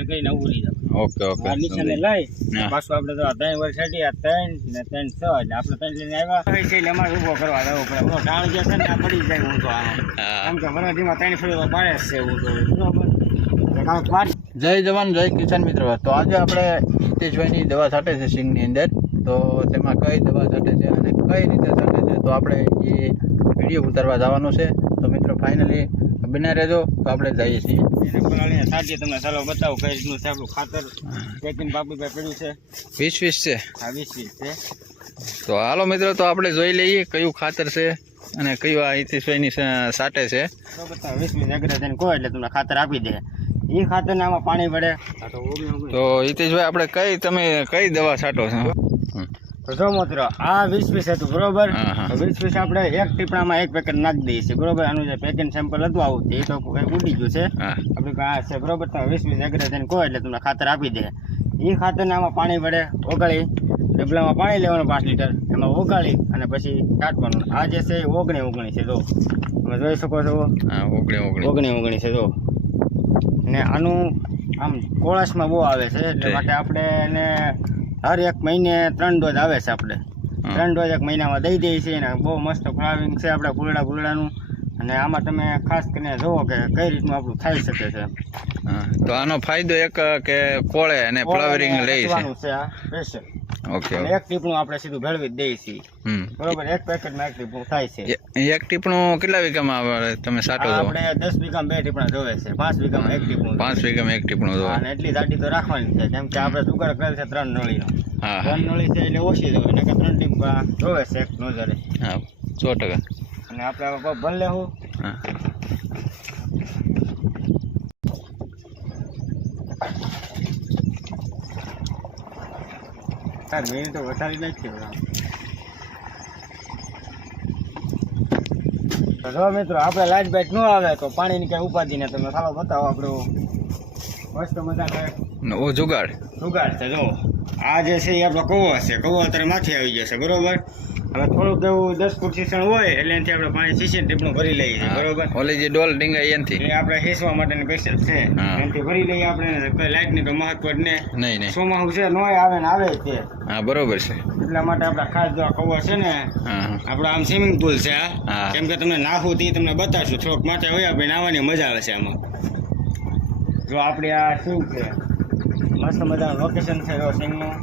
તૈયાર કરીને ઉરી જાવ. ઓકે ઓકે આ નિશાને લઈ પાછું આપણે તો 3 વર્ષ હેડી આ 3 ને 3 6 એટલે આપણે 3 લઈને આવ્યા હોય છે એટલે અમારે ઊભો કરવા દેવો પડે. ઓલો ટાણ જે છે ને આ પડી જાય ઊંધો આનો. કેમ કે વરદીમાં 3 ફેરો પાડે છે ઊંધો. બરોબર. જય જવાન જય કિસાન મિત્રો. તો આજે આપણે હિતેશભાઈની દવા છાંટે છે સિંગની અંદર. તો તેમાં કઈ દવા છાંટે છે અને કઈ રીતે છાંટે છે તો આપણે એ વિડીયો ઉતારવા જવાનું છે. તો મિત્રો ફાઇનલી બના રહેજો. તો આપણે જઈએ છીએ સાચી તમને ચાલો બતાવો કઈ રીતનું છે આપણું ખાતર. પેકિંગ બાપુભાઈ પડ્યું છે 20 છે. હા 20 છે. તો હાલો મિત્રો તો આપણે જોઈ લઈએ કયું ખાતર છે અને કયું આ હિતેશભાઈની છાંટે છે. તો બતાવો 20 અગ્ર થઈને કહો એટલે તમને ખાતર આપી દે. એ ખાતરને આમાં પાણી વડે. તો હિતેશભાઈ આપણે તમે કઈ દવા છાંટો છો? તો જો મિત્રો આ 20 પીસ હતું બરોબર. તો 20 પીસ આપણે એક ટીપણામાં એક પેકેટ નાખી દઈએ છીએ બરોબર. આનું જે પેકિંગ સેમ્પલ હતું આવું એ તો ઉડી ગયું છે આપણે આ છે બરોબર. તમે 20 પીસ અગ્ર થઈને કહો એટલે તમને ખાતર આપી દે. એ ખાતરને આમાં પાણી વડે ઓગાળી ડબલામાં પાણી લેવાનું 5 લીટર એમાં ઓગાળી અને પછી છાંટવાનું. આ જે છે એ 19 છે જો તમે જોઈ શકો છો. 19 છે જો. ને આનું આમ કોળાસમાં બહુ આવે છે એટલે માટે આપણે એને હર એક મહિને 3 ડોઝ આવે છે. આપણે 3 ડોઝ એક મહિનામાં દઈ દઈએ છીએ. અને બહુ મસ્ત ફ્લાવરિંગ છે આપણે ફૂલડાનું. અને આમાં તમે ખાસ કરીને જુઓ કે કઈ રીતનું આપણું થઈ શકે છે. તો આનો ફાયદો એક કે કોળે અને ફ્લાવરિંગ લે છે આ સ્પેશિયલ. ઓકે. એક ટીપણું આપણે સીધું ભેળવી જ દઈએ છીએ બરોબર. એક પેકેટમાં એક ટીપણું થાય છે. એક ટીપણું કેટલા વીઘામાં તમે છાંટો છો? આપણે 10 વીઘામાં 2 ટીપણા જોવે છે. 5 વીઘામાં એક ટીપણું. 5 વીઘામાં એક ટીપણું જોવે. અને એટલી જાડી તો રાખવાની છે કેમ કે આપણે જુગાડ કરેલ છે 3 નળીનો. 3 નળી છે એટલે ઓછી જોવે ને કે 3 ટીપા જોવે છે એક નોઝલે. હા 100%. અને આપણે ભર લેવું. મિનિટ તો વધારી નાખી. જો મિત્રો આપણે લાઈટ બાઈટ ન આવે તો પાણીની કઈ ઉપાધિ ને તમે ખાલો બતાવો આપણું મસ્ત મજાનો જુગાડ છે. જો આ જે છે એ આપણો કવો હશે. કવો અત્યારે માથે આવી જશે બરોબર. હવે થોડુંક એવું 10 ફૂટ સીસણ હોય એટલે એનાથી આપણે પાણી સીસીને ટીપણું ભરી લઈએ છીએ બરોબર. ઓલી જે ડોલ ડીંગાઈ એનથી એ આપણે હેસવા માટેની સ્પેશિયલ છે. એનાથી ભરી લઈએ આપણે. કોઈ લાઈટની તો મહત્વ જ નહીં. ચોમાસું છે નોય આવે ને આવે છે. હા બરોબર છે. એટલા માટે આપણે ખાસ જો કવો છે ને આપણો આમ સ્વિમિંગ પુલ છે આ. કેમ કે તમને નાખવું તે તમને બતાવશું. થોડોક માટે હોય આપણે નાહવાની મજા આવે છે આમાં. જો આપણે આ શું છે મસ્ત મજાનું લોકેશન છે સિંગનું.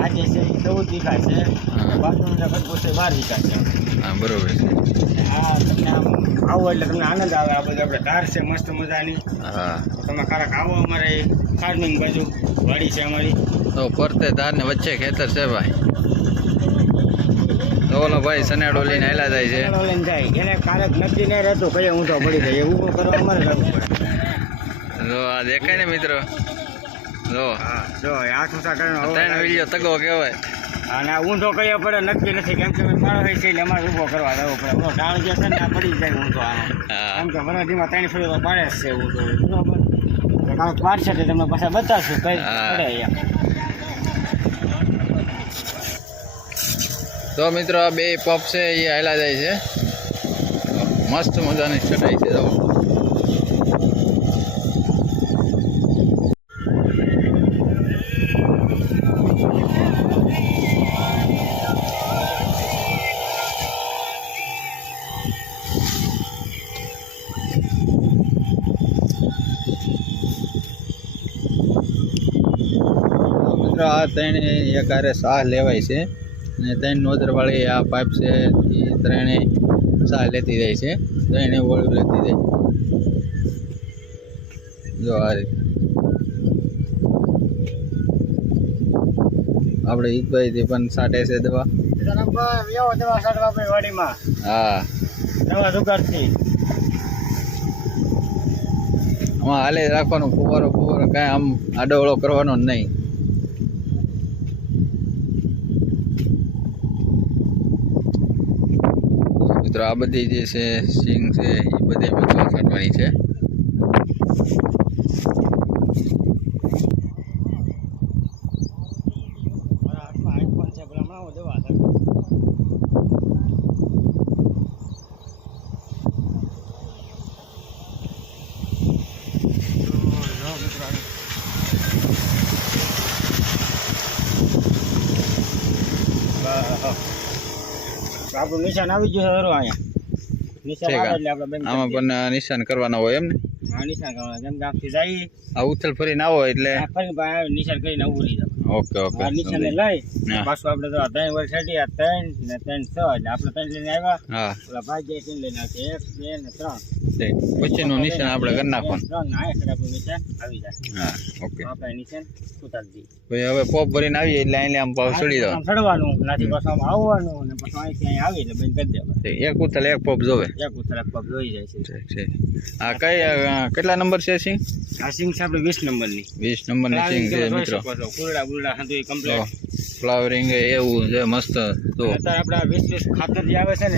આ જે છે એ 14 વીઘા છે. બાથરૂમ જે બધું છે 12 વીઘા છે. હા બરોબર છે. આ તમને આમ આવો એટલે તમને આનંદ આવે. આ બધું આપણે ધાર છે મસ્ત મજાની. તમે ખરેખર આવો અમારે ફાર્મિંગ બાજુ વાડી છે અમારી. તો ફરતે ધાર ને વચ્ચે ખેતર છે ભાઈ. તો ઓલો ભાઈ સનેડો લઈને આયલા જાય છે. લઈને જાય એને કારક નક્કી નહીં રહેતું કઈ ઊંધો પડી જાય એવું કરવા અમારે જવું પડે. જો આ દેખાય ને મિત્રો. જો જો હાથ ઊંચા કરીને 3 વિડીયો તગો કહેવાય. અને આ ઊંધો કઈ પડે નક્કી નથી કેમ કે મારો હોય છે એટલે અમારે ઊભો કરવા દેવો પડે. ઓલો ઢાળ જે છે ને આ પડી જાય ઊંધો આનો. કેમ કે વરદીમાં 3 ફેરો પાડે છે ઊંધો બરોબર. કાંક પાડશે એટલે તમને પાછા બતાવશું કઈ પડે અહીંયા. તો મિત્રો આ 2 પપ છે એ હાલા જાય છે. મસ્ત મજાની ચટાઈ છે. જો આ 3 એક હારે સાહ લેવાય છે અને 3 નોઝરવાળી આ પાઇપ છે એ 3 સાહ લેતી જાય છે. 3 વોલ્વ લેતી જાય. જો આ રીતે આપણે હિતભાઈથી પણ છાંટે છે દવા. દવા છાંટવા આપણી વાડીમાં. હા દવા દુકાનથી આમાં હાલે રાખવાનું. ફુવારો કાંઈ આમ આડોવળો કરવાનો જ નહીં. મિત્રો આ બધી જે છે સિંગ છે એ બધી દવા છાંટવાની છે. આપણું નિશાન આવી ગયું છે ખરું અહીંયા નિશાન ઠીક. આવે એટલે આપણે બંધ આમાં કરી પણ નિશાન કરવાના હોય એમ ને દઈએ. હા નિશાન કરવાનું જેમ કે આપથી જઈએ આ ઉથલ ફરીને આવો એટલે આ ફરી પાછા આવે નિશાન કરીને ઊભું રહી જવાનું. ઓકે ઓકે આ નિશાને સમજી. લઈ હા. પાછું આપણે તો આ 3 વર્ષ હેઠી આ 3 ને 3 6 એટલે આપણે 3 લઈને આવ્યા હા ઓલા ભાઈ જે લઈને આવશે 1 2 ને 3 ઠીક. પછીનું નિશાન આપણે કરી નાખવાનું 3 ને આ સાઈડ આપણું નિશાન આવી જાય હા ઓકે તો આપણે નિશાન ઉતારી દઈએ. પછી હવે પોપ ભરીને આવીએ એટલે અહીં આમ પાવ ચડી આમ ચડવાનું નાથી પાછું આમ આવવાનું ને પછી અહીંથી અહીં આવી એટલે બંધ કરી દેવાનું. જવાનું એક ઉથલ એક પોપ જોવે એક ઉતરા પગ જોઈ જાય છે. ઠીક છે. આ કઈ કેટલા નંબર છે સિંગ આ સિંગ છે આપણે 20 નંબરની 20 નંબરની સિંગ છે મિત્રો કુરડા બુરડા હતું એ તો કમ્પ્લીટ. ફ્લાવરિંગ એવું છે મસ્ત તો અત્યારે આપણે 20 ખાતર જે આવે છે ને